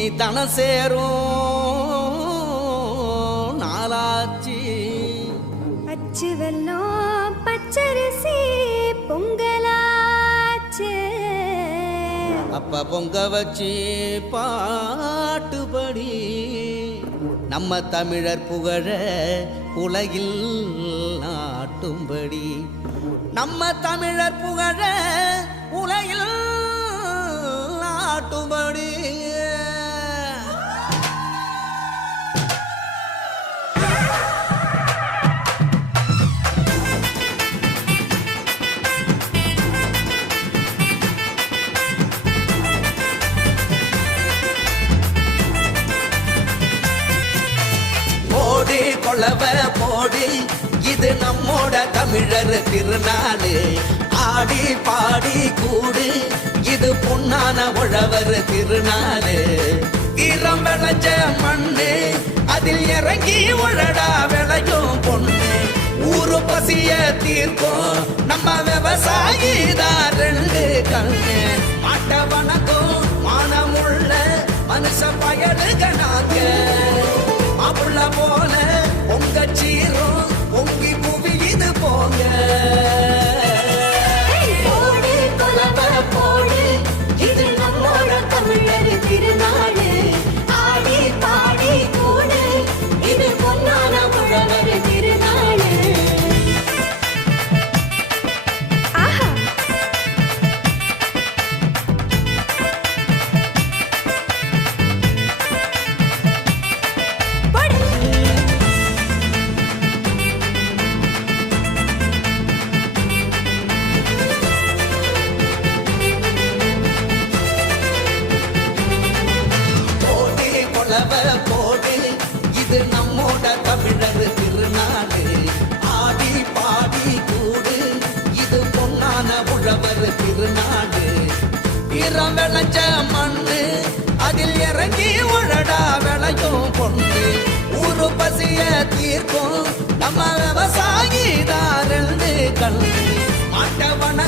இனி தனம் சேரும் நாளாச்சு. அச்சு வெல்லம் பச்சரிசி பொங்கலாச்சு. அப்ப பொங்க வச்சு பாட்டுபடி நம்ம தமிழர் புகழ உலகில் நாட்டும்படி. நம்ம தமிழர் புகழ உலகில் நாட்டும்படி. கொளவ போடு இது நம்மோட தமிழர் திருநாடு. ஆடி பாடி கூடு இது பொன்னான உழவர் திருநாடு. ஈரம் விளைஞ்ச மண்ணு அதில் இறங்கி உழடா விளையும் பொண்ணு. ஊரு பசிய தீர்க்கும் நம்ம விவசாயி தான் ரெண்டு கண்ணு. மாட்ட வணக்கம் மானமுள்ள மனுஷ பயலுக நாங்க. மாப்புள்ள போல உங்க சீரும் உங்கி குவியுது போங்க. போடு கொலவ போடு இது நம்மோட தமிழர் திருநாடு. ஆடி பாடி கூடு இது பொன்னான உழவர் திருநாடு. ஆஹா போடு இது நம்மோட தமிழர் திருநாடு. ஆடி பாடி கூடு இது பொன்னான உழவர் திருநாடு. ஈரம் விளைஞ்ச மண்ணு அதில் இறங்கி உழடா விளையும் பொண்ணு. ஊரு பசிய தீர்க்கும் நம்ம விவசாயி தான் ரெண்டு கண்ணு. மாட்டவன